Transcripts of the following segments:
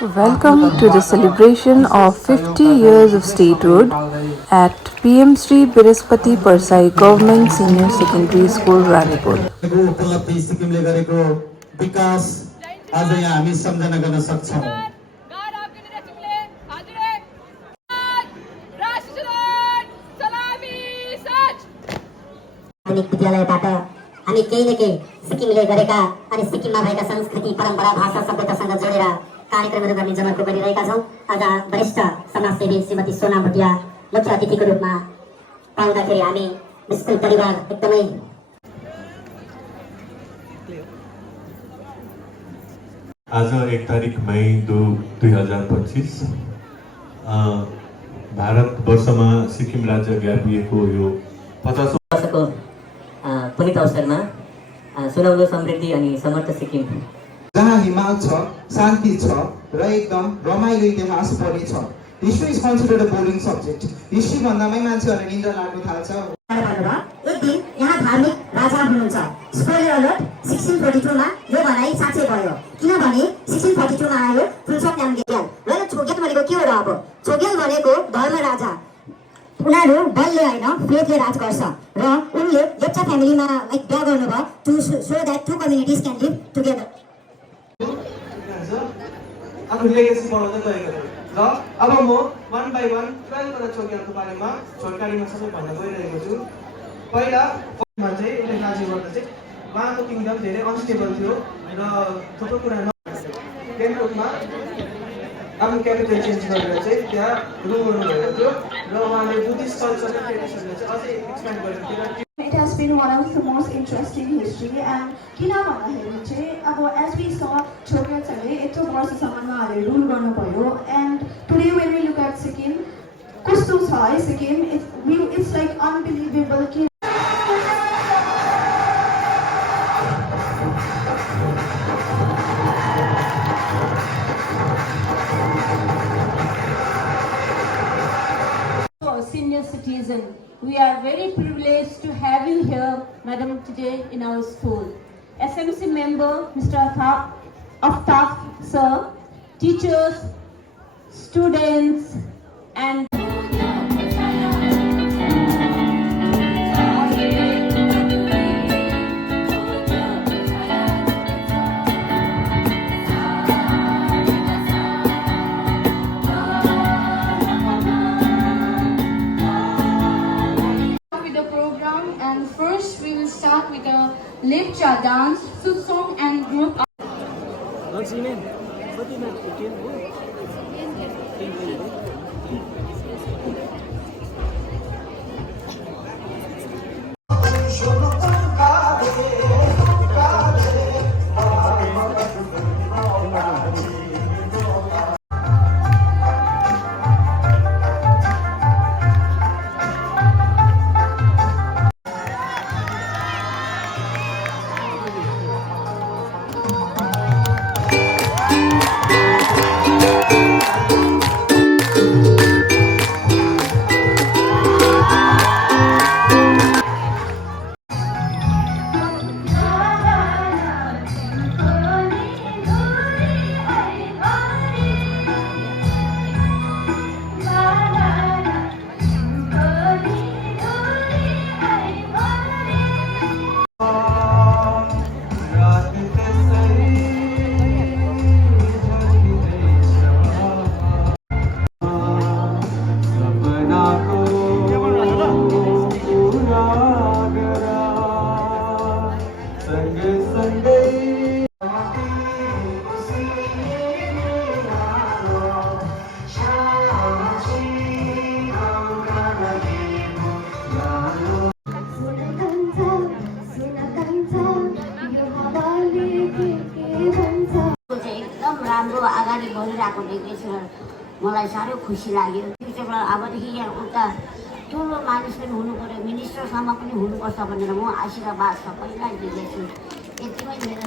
Welcome to the celebration of 50 years of statehood at PM Sri Birispati Parsai Government Senior Secondary School, Ranipur. उपलब्धि सिक्किमले गरेको विकास आज यहाँ हामी सम्झना गर्न सक्छौं। विद्यालयबाट हामी केही न केही सिक्किमले गरेका अनि सिक्किममा भएका संस्कृति परम्परा भाषा सभ्यतासँग जोडेर कार्यक्रमहरू गर्ने जमर्को गरिरहेका छौं। आज वरिष्ठ समाजसेवी श्रीमती सोना भुटिया मुख्य अतिथिको रूपमा पाउँदाखेरि हामी स्कुल परिवार एकदमै आज 1 तारिक मई 2025 भारत वर्षमा सिक्किम राज्य व्यापिएको यो 50 वर्षको पुनित अवसरमा सुनौलो समृद्धि अनि समर्थ सिक्किम जहाँ हिमाल छ, शान्ति छ र एकदम रमाइलो इतिहास पनि छ। History is considered a boring subject. History भन्दामै मान्छेहरुले निन्द्रा लाग्न थाल्छ। एक दिन यहाँ धार्मिक राजा हुनुहुन्छ। स्पोइलर अलर्ट 1642 मा यो भनाइ साँच्चै भयो किनभने 1642 मा आयो फुलचोक नामगेल र छोगेल भनेको के हो र अब छोगेल भनेको धर्म राजा। उनीहरू बलले हैन फेथले राज गर्छ र उनले लेप्चा फ्यामिलीमा लाइक बिहा गर्नुभयो to so that two communities can live together. आफ्नो लेगेसी बनाउँदै गएको छ र अब म 1 बाइ 1 12 वटा छोरीहरूको बारेमा छोटकारीमा सबै भन्न गइरहेको छु। पहिला चाहिँ एउटा राज्य गर्दा चाहिँ उहाँको किङडम धेरै अनस्टेबल थियो र थुप्रो कुरा टेम्पोमा आफ्नो क्यापिटल चेन्ज गरेर चाहिँ त्यहाँ रुल गर्नुभएको थियो र उहाँले बुद्धिस्ट कल्चर र ट्रेडिसनलाई चाहिँ अझै एक्सप्यान्ड गरेको थियो। It has been one of the most interesting history and किन भन्दाखेरि चाहिँ अब as we saw छोराछोरीले यत्रो वर्षसम्म उहाँले रुल गर्नुभयो and today when we look at Sikkim कस्तो छ है सिक्किम it's like unbelievable कि senior citizen. We are very privileged to have you here, Madam, today in our school. SMC member, Mr. Aftaf, sir, teachers, students, and with a lepcha dance, sud song and group. राम्रो अगाडि बढिरहेको देख्दैछु मलाई साह्रै खुसी लाग्यो। फ्युचरमा अबदेखि यहाँ उता ठुलो मानिस पनि हुनु पर्यो मिनिस्टरसम्म पनि हुनुपर्छ भनेर म आशीर्वाद सबैलाई दिँदैछु। यतिमै मेरो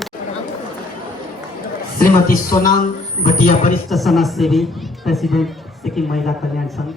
श्रीमती सोनाम भुटिया वरिष्ठ समाजसेवी प्रेसिडेन्ट सिक्किम महिला कल्याण सङ्घ।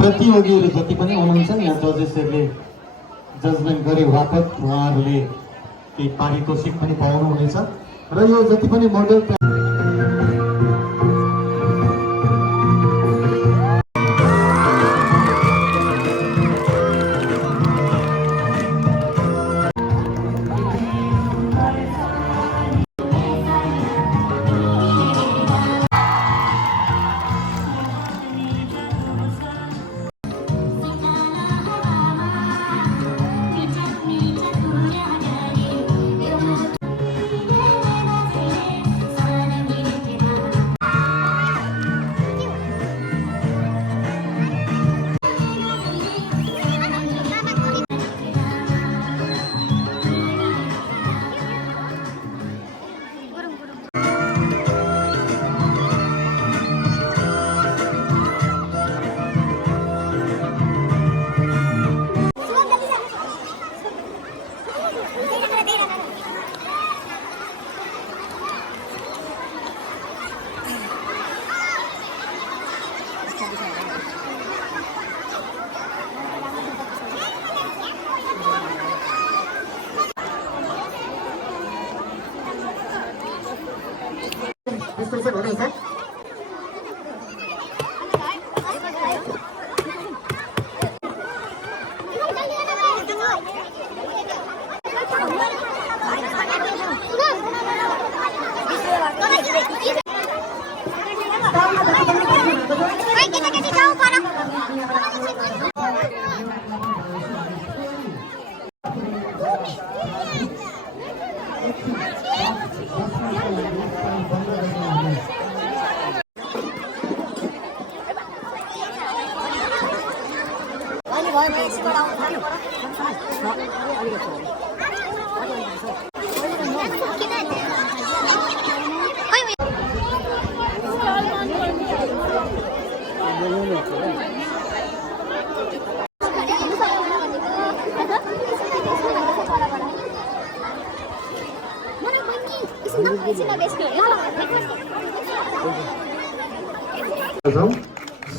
प्रतियोगीहरू जति पनि हुनुहुन्छन् यहाँ जजेसहरूले जजमेन्ट गरे बापत उहाँहरूले केही पारितोषिक पनि पाउनुहुनेछ र यो जति पनि मोडल डिस्पोजल हुँदैछ।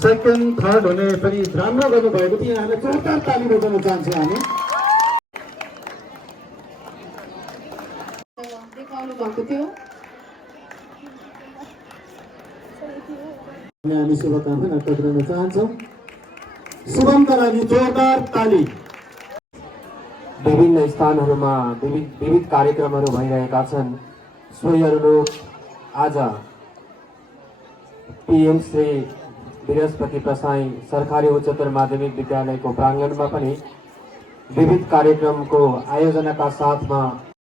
सेकेन्ड थर्ड हुने पनि राम्रो गर्नुभएको थियो। यहाँलाई जोरदार ताली बजाउन चाहन्छौँ हामी। देखाउनु भएको थियो। हामी शुभकामना व्यक्त गर्न चाहन्छौँ। शुभमका लागि जोरदार ताली। विभिन्न स्थानहरूमा विविध कार्यक्रमहरू भइरहेका छन्। सोही अनुरूप आज पीएम श्री बृहस्पति प्रसाई सरकारी उच्चतर माध्यमिक विद्यालयको प्राङ्गणमा पनि विविध कार्यक्रमको आयोजनाका साथमा